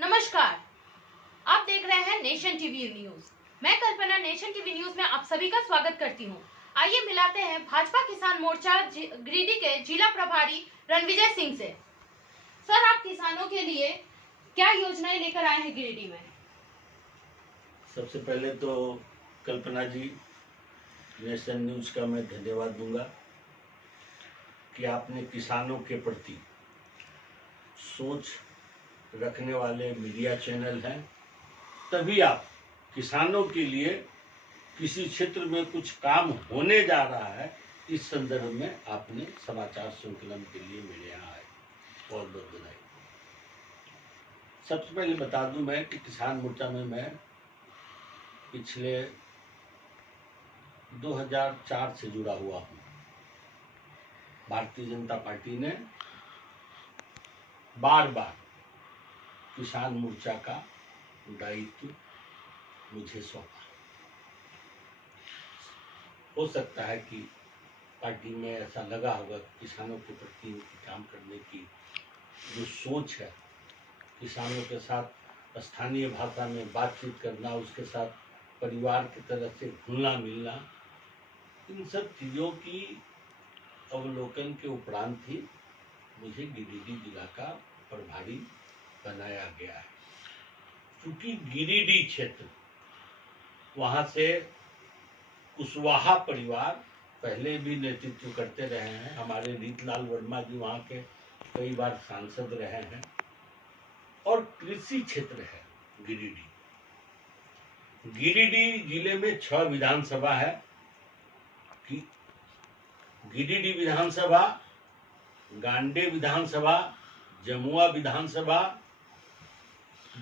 नमस्कार, आप देख रहे हैं नेशन टीवी न्यूज। मैं कल्पना नेशन टीवी न्यूज में आप सभी का स्वागत करती हूं। आइए मिलाते हैं भाजपा किसान मोर्चा गिरिडीह के जिला प्रभारी रणविजय सिंह से। सर, आप किसानों के लिए क्या योजनाएं लेकर आए हैं गिरिडीह में? सबसे पहले तो कल्पना जी, नेशन न्यूज का मैं धन्यवाद दूंगा कि आपने किसानों के प्रति सोच रखने वाले मीडिया चैनल हैं, तभी आप किसानों के लिए किसी क्षेत्र में कुछ काम होने जा रहा है, इस संदर्भ में आपने समाचार संकलन के लिए मेरे यहाँ आए। बहुत बहुत बधाई। सबसे पहले बता दूं मैं कि किसान मोर्चा में मैं पिछले 2004 से जुड़ा हुआ हूँ। भारतीय जनता पार्टी ने बार बार किसान मोर्चा का दायित्व मुझे सौंपा। हो सकता है कि पार्टी में ऐसा लगा होगा कि किसानों के प्रति काम करने की जो सोच है, किसानों के साथ स्थानीय भाषा में बातचीत करना, उसके साथ परिवार की तरह से घुलना मिलना, इन सब चीज़ों की अवलोकन के उपरांत ही मुझे गिरिडीह जिला का प्रभारी बनाया गया है। क्योंकि गिरिडीह क्षेत्र, वहाँ से कुशवाहा परिवार पहले भी नेतृत्व करते रहे हैं। हमारे रीतलाल वर्मा जी वहाँ के कई बार सांसद रहे हैं और कृषि क्षेत्र है गिरिडीह। गिरिडीह जिले में 6 विधानसभा है कि गिरिडीह विधानसभा, गांडे विधानसभा, जमुआ विधानसभा,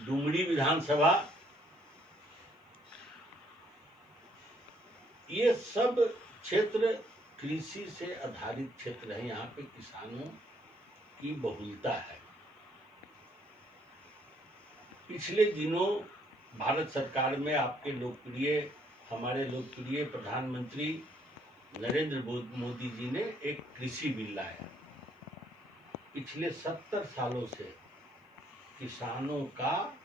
डुमरी विधानसभा, ये सब क्षेत्र कृषि से आधारित क्षेत्र है। यहाँ पे किसानों की बहुलता है। पिछले दिनों भारत सरकार में हमारे लोकप्रिय प्रधानमंत्री नरेंद्र मोदी जी ने एक कृषि बिल लाया। पिछले 70 सालों से किसानों का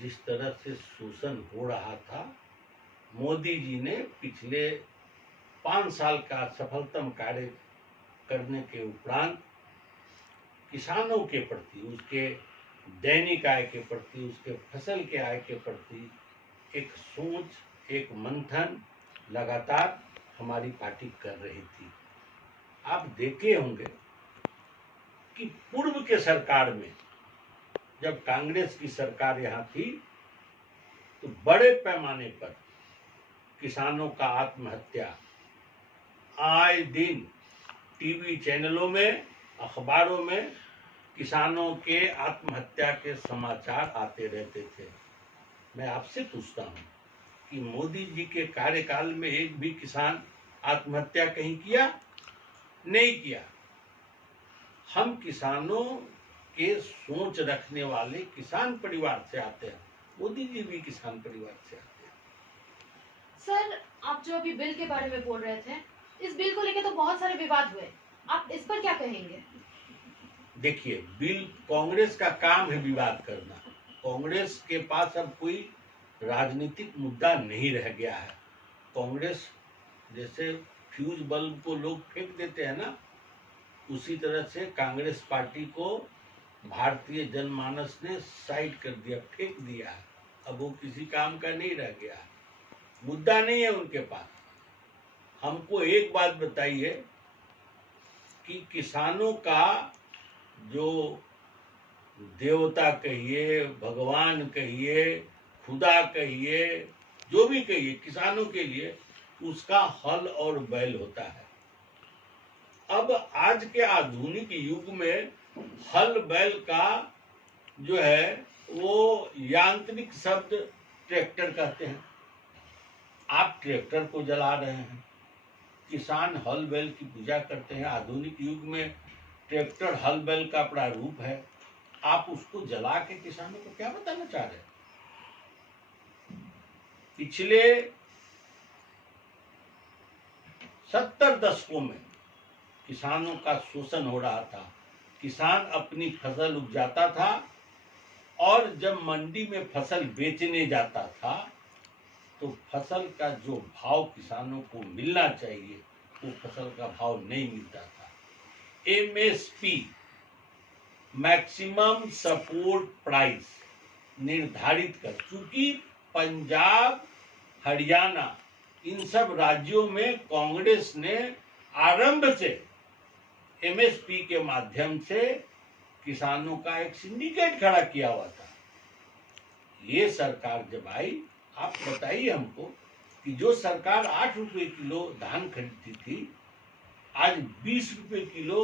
जिस तरह से शोषण हो रहा था, मोदी जी ने पिछले 5 साल का सफलतम कार्य करने के उपरांत किसानों के प्रति, उसके दैनिक आय के प्रति, उसके फसल के आय के प्रति एक सोच, एक मंथन लगातार हमारी पार्टी कर रही थी। आप देखे होंगे कि पूर्व के सरकार में, जब कांग्रेस की सरकार यहाँ थी, तो बड़े पैमाने पर किसानों का आत्महत्या आए दिन टीवी चैनलों में, अखबारों में किसानों के आत्महत्या के समाचार आते रहते थे। मैं आपसे पूछता हूँ कि मोदी जी के कार्यकाल में एक भी किसान आत्महत्या कहीं किया? नहीं किया। हम किसानों के सोच रखने वाले किसान परिवार से आते हैं। मोदी जी भी किसान परिवार से आते हैं। सर, आप जो अभी बिल के बारे में बोल रहे थे, इस बिल को लेकर तो बहुत सारे विवाद हुए, आप इस पर क्या कहेंगे? देखिए, बिल, कांग्रेस का काम है विवाद करना। कांग्रेस के पास अब कोई राजनीतिक मुद्दा नहीं रह गया है। कांग्रेस जैसे फ्यूज बल्ब को लोग फेंक देते हैं ना, उसी तरह से कांग्रेस पार्टी को भारतीय जनमानस ने साइड कर दिया, फेंक दिया। अब वो किसी काम का नहीं रह गया, मुद्दा नहीं है उनके पास। हमको एक बात बताइए कि किसानों का जो देवता कहिए, भगवान कहिए, खुदा कहिए, जो भी कहिए, किसानों के लिए उसका हल और बैल होता है। अब आज के आधुनिक युग में हल बैल का जो है वो यांत्रिक शब्द ट्रैक्टर कहते हैं। आप ट्रैक्टर को जला रहे हैं, किसान हल बैल की पूजा करते हैं। आधुनिक युग में ट्रैक्टर हल बैल का प्रारूप है। आप उसको जला के किसानों को क्या बताना चाह रहे हैं? पिछले 70 दशकों में किसानों का शोषण हो रहा था। किसान अपनी फसल उपजाता था, और जब मंडी में फसल बेचने जाता था तो फसल का जो भाव किसानों को मिलना चाहिए वो फसल का भाव नहीं मिलता था। एमएसपी, मैक्सिमम सपोर्ट प्राइस, निर्धारित कर, चूंकि पंजाब, हरियाणा, इन सब राज्यों में कांग्रेस ने आरंभ से एमएसपी के माध्यम से किसानों का एक सिंडिकेट खड़ा किया हुआ था। ये सरकार जब आई, आप बताइए हमको कि जो सरकार 8 रुपए किलो धान खरीदती थी, आज 20 रुपए किलो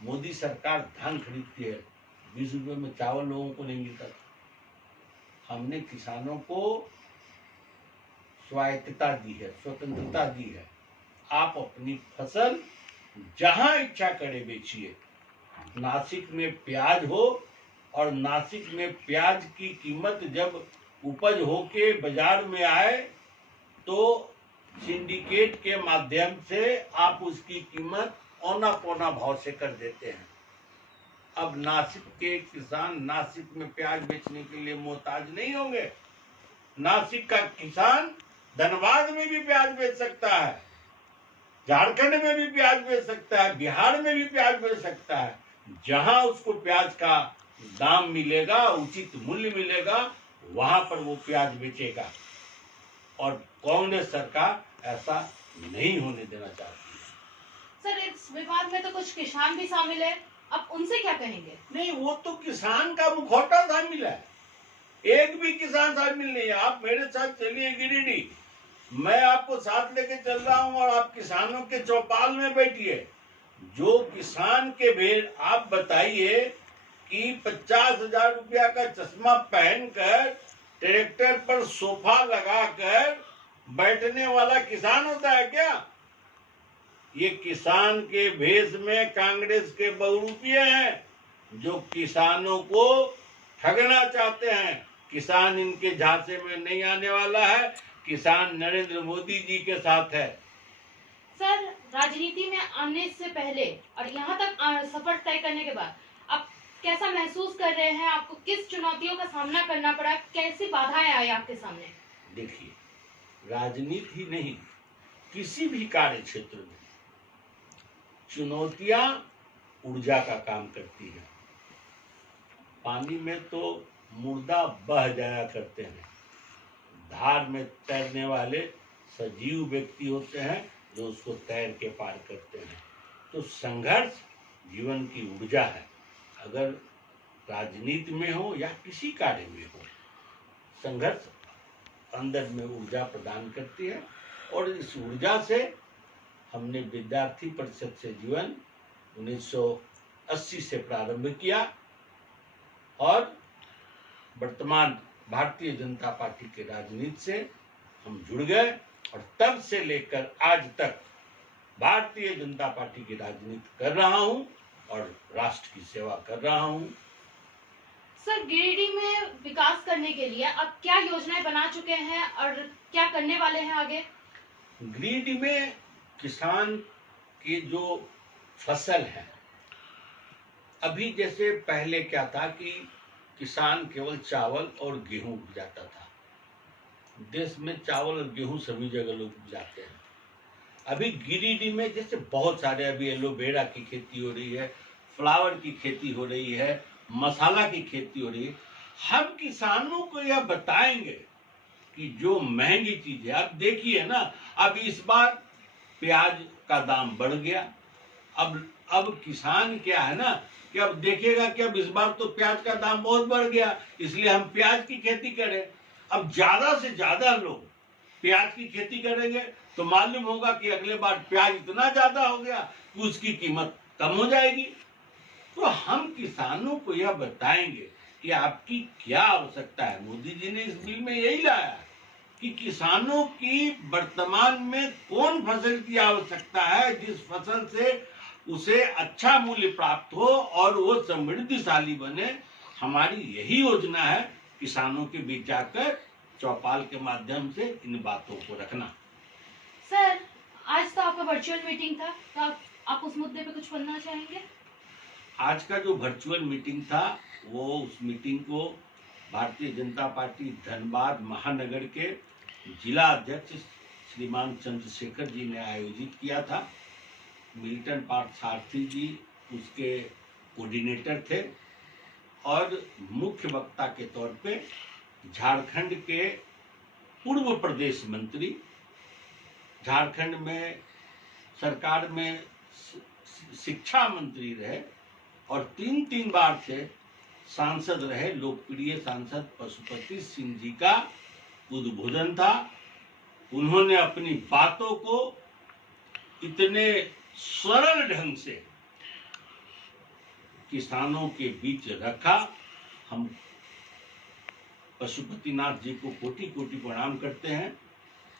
मोदी सरकार धान खरीदती है। 20 रुपए में चावल लोगों को नहीं मिलता था। हमने किसानों को स्वायत्तता दी है, स्वतंत्रता दी है। आप अपनी फसल जहां इच्छा करे बेचिए। नासिक में प्याज हो और नासिक में प्याज की कीमत जब उपज होके बाजार में आए तो सिंडिकेट के माध्यम से आप उसकी कीमत औना पौना भाव से कर देते हैं। अब नासिक के किसान नासिक में प्याज बेचने के लिए मोहताज नहीं होंगे। नासिक का किसान धनबाद में भी प्याज बेच सकता है, झारखंड में भी प्याज बेच सकता है, बिहार में भी प्याज बेच सकता है। जहां उसको प्याज का दाम मिलेगा, उचित मूल्य मिलेगा, वहां पर वो प्याज बेचेगा। और कांग्रेस सरकार ऐसा नहीं होने देना चाहती है। सर, इस विवाद में तो कुछ किसान भी शामिल है, अब उनसे क्या कहेंगे? नहीं, वो तो किसान का मुखौटा शामिल है, एक भी किसान शामिल नहीं है। आप मेरे साथ चलिए गिरिडीह, मैं आपको साथ लेके चल रहा हूं और आप किसानों के चौपाल में बैठिए। जो किसान के भेड़, आप बताइए कि 50,000 रुपया का चश्मा पहनकर ट्रैक्टर पर सोफा लगाकर बैठने वाला किसान होता है क्या? ये किसान के भेष में कांग्रेस के बहुरूपिये हैं जो किसानों को ठगना चाहते हैं। किसान इनके झांसे में नहीं आने वाला है, किसान नरेंद्र मोदी जी के साथ है। सर, राजनीति में आने से पहले और यहाँ तक सफर तय करने के बाद आप कैसा महसूस कर रहे हैं? आपको किस चुनौतियों का सामना करना पड़ा? कैसी बाधाएं आई आपके सामने? देखिए, राजनीति ही नहीं, किसी भी कार्य क्षेत्र में चुनौतियां ऊर्जा का काम करती है। पानी में तो मुर्दा बह जाया करते हैं, धार में तैरने वाले सजीव व्यक्ति होते हैं जो उसको तैर के पार करते हैं। तो संघर्ष जीवन की ऊर्जा है। अगर राजनीति में हो या किसी कार्य में हो, संघर्ष अंदर में ऊर्जा प्रदान करती है। और इस ऊर्जा से हमने विद्यार्थी परिषद से जीवन 1980 से प्रारंभ किया और वर्तमान भारतीय जनता पार्टी के राजनीति से हम जुड़ गए और तब से लेकर आज तक भारतीय जनता पार्टी की राजनीति कर रहा हूं और राष्ट्र की सेवा कर रहा हूं। सर, गिरिडीह में विकास करने के लिए आप क्या योजनाएं बना चुके हैं और क्या करने वाले हैं आगे? गिरिडीह में किसान की जो फसल है, अभी जैसे पहले क्या था कि किसान केवल चावल और गेहूं उपजाता था। देश में चावल और गेहूं सभी जगह लोग उपजाते हैं। अभी गिरिडीह में जैसे बहुत सारे, अभी एलोवेरा की खेती हो रही है, फ्लावर की खेती हो रही है, मसाला की खेती हो रही है। हम किसानों को यह बताएंगे कि जो महंगी चीज है, अब देखिए ना, अब इस बार प्याज का दाम बढ़ गया। अब किसान क्या है ना कि अब देखेगा कि अब इस बार तो प्याज का दाम बहुत बढ़ गया, इसलिए हम प्याज की खेती करें। अब ज्यादा से ज्यादा लोग प्याज की खेती करेंगे तो मालूम होगा कि अगले बार प्याज इतना ज्यादा हो गया कि उसकी कीमत कम हो जाएगी। तो हम किसानों को यह बताएंगे कि आपकी क्या आवश्यकता है। मोदी जी ने इस बिल में यही लाया है कि किसानों की वर्तमान में कौन फसल की आवश्यकता है, जिस फसल से उसे अच्छा मूल्य प्राप्त हो और वो समृद्धिशाली बने। हमारी यही योजना है, किसानों के बीच जाकर चौपाल के माध्यम से इन बातों को रखना। सर, आज तो आपका वर्चुअल मीटिंग था, तो आप उस मुद्दे पे कुछ बोलना चाहेंगे? आज का जो वर्चुअल मीटिंग था, वो उस मीटिंग को भारतीय जनता पार्टी धनबाद महानगर के जिला अध्यक्ष श्रीमान चंद्रशेखर जी ने आयोजित किया था। मिल्टन पार्थ सारथी जी उसके कोऑर्डिनेटर थे और मुख्य वक्ता के तौर पे झारखंड के पूर्व प्रदेश मंत्री, झारखंड में सरकार में शिक्षा मंत्री रहे और 3 बार से सांसद रहे लोकप्रिय सांसद पशुपति सिंह जी का उद्बोधन था। उन्होंने अपनी बातों को इतने सरल ढंग से किसानों के बीच रखा। हम पशुपतिनाथ जी को कोटि कोटि प्रणाम करते हैं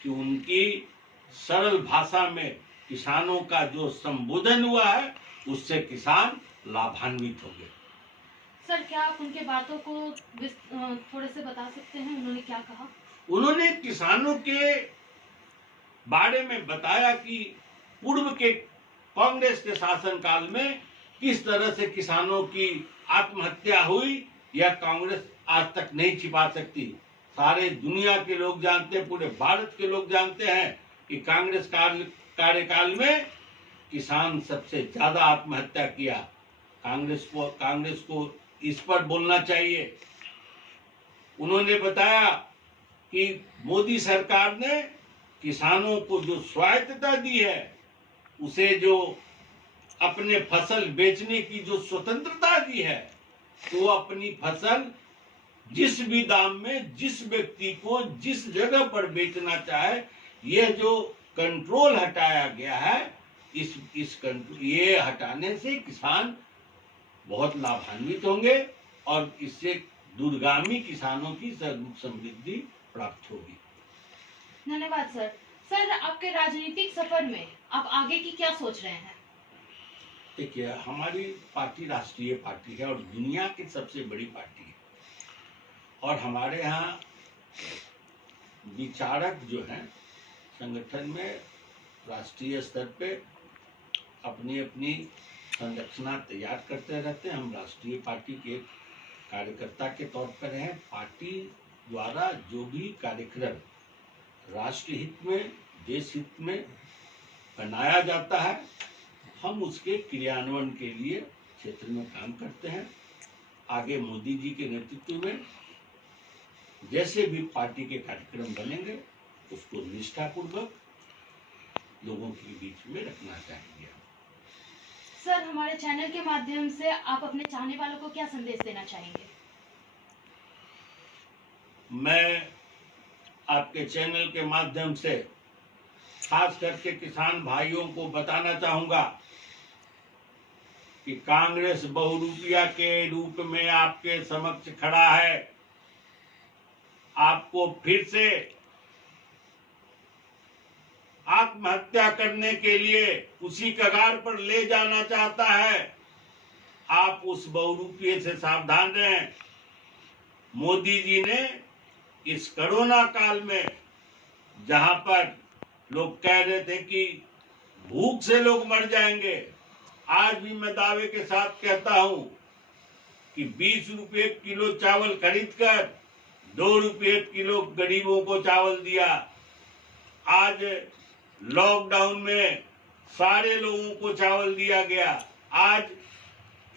कि उनकी सरल भाषा में किसानों का जो संबोधन हुआ है उससे किसान लाभान्वित हो गए। सर, क्या आप उनके बातों को थोड़े से बता सकते हैं? उन्होंने क्या कहा? उन्होंने किसानों के बारे में बताया कि पूर्व के कांग्रेस के शासनकाल में किस तरह से किसानों की आत्महत्या हुई, यह कांग्रेस आज तक नहीं छिपा सकती। सारे दुनिया के लोग जानते हैं, पूरे भारत के लोग जानते हैं कि कांग्रेस कार्यकाल में किसान सबसे ज्यादा आत्महत्या किया। कांग्रेस को इस पर बोलना चाहिए। उन्होंने बताया कि मोदी सरकार ने किसानों को जो स्वायत्तता दी है, उसे जो अपने फसल बेचने की जो स्वतंत्रता दी है, तो अपनी फसल जिस भी दाम में जिस व्यक्ति को जिस जगह पर बेचना चाहे, यह जो कंट्रोल हटाया गया है, ये हटाने से किसान बहुत लाभान्वित होंगे और इससे दूरगामी किसानों की समृद्धि प्राप्त होगी। धन्यवाद सर। सर, आपके राजनीतिक सफर में आप आगे की क्या सोच रहे हैं? देखिए, हमारी पार्टी राष्ट्रीय पार्टी है और दुनिया की सबसे बड़ी पार्टी है और हमारे यहाँ विचारक जो हैं संगठन में राष्ट्रीय स्तर पे अपनी अपनी संरचना तैयार करते रहते हैं। हम राष्ट्रीय पार्टी के कार्यकर्ता के तौर पर हैं। पार्टी द्वारा जो भी कार्यक्रम राष्ट्र हित में, देश हित में बनाया जाता है, हम उसके क्रियान्वयन के लिए क्षेत्र में काम करते हैं। आगे मोदी जी के नेतृत्व में जैसे भी पार्टी के कार्यक्रम बनेंगे, उसको निष्ठापूर्वक लोगों के बीच में रखना चाहेंगे। सर, हमारे चैनल के माध्यम से आप अपने चाहने वालों को क्या संदेश देना चाहेंगे? मैं आपके चैनल के माध्यम से खास करके किसान भाइयों को बताना चाहूंगा कि कांग्रेस बहुरूपिया के रूप में आपके समक्ष खड़ा है। आपको फिर से आत्महत्या करने के लिए उसी कगार पर ले जाना चाहता है। आप उस बहुरूपिये से सावधान रहें। मोदी जी ने इस कोरोना काल में, जहां पर लोग कह रहे थे कि भूख से लोग मर जाएंगे, आज भी मैं दावे के साथ कहता हूं कि 20 रुपये किलो चावल खरीदकर 2 रुपये किलो गरीबों को चावल दिया। आज लॉकडाउन में सारे लोगों को चावल दिया गया। आज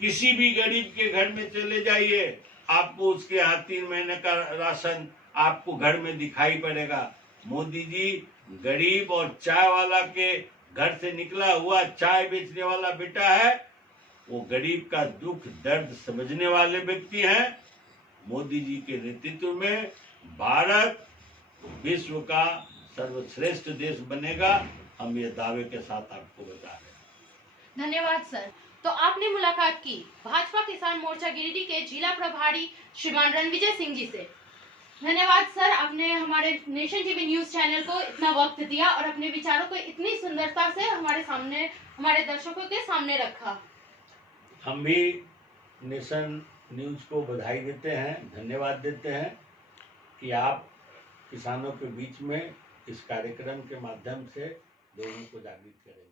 किसी भी गरीब के घर में चले जाइए, आपको उसके यहाँ 3 महीने का राशन आपको घर में दिखाई पड़ेगा। मोदी जी गरीब और चाय वाला के घर से निकला हुआ चाय बेचने वाला बेटा है। वो गरीब का दुख दर्द समझने वाले व्यक्ति हैं। मोदी जी के नेतृत्व में भारत विश्व का सर्वश्रेष्ठ देश बनेगा। हम ये दावे के साथ आपको बता रहे हैं। धन्यवाद सर। तो आपने मुलाकात की भाजपा किसान मोर्चा गिरिडीह के जिला प्रभारी श्रीमान रणविजय सिंह जी से। धन्यवाद सर, आपने हमारे नेशन टीवी न्यूज चैनल को इतना वक्त दिया और अपने विचारों को इतनी सुंदरता से हमारे सामने, हमारे दर्शकों के सामने रखा। हम भी नेशन न्यूज को बधाई देते हैं, धन्यवाद देते हैं कि आप किसानों के बीच में इस कार्यक्रम के माध्यम से लोगों को जागृत करें।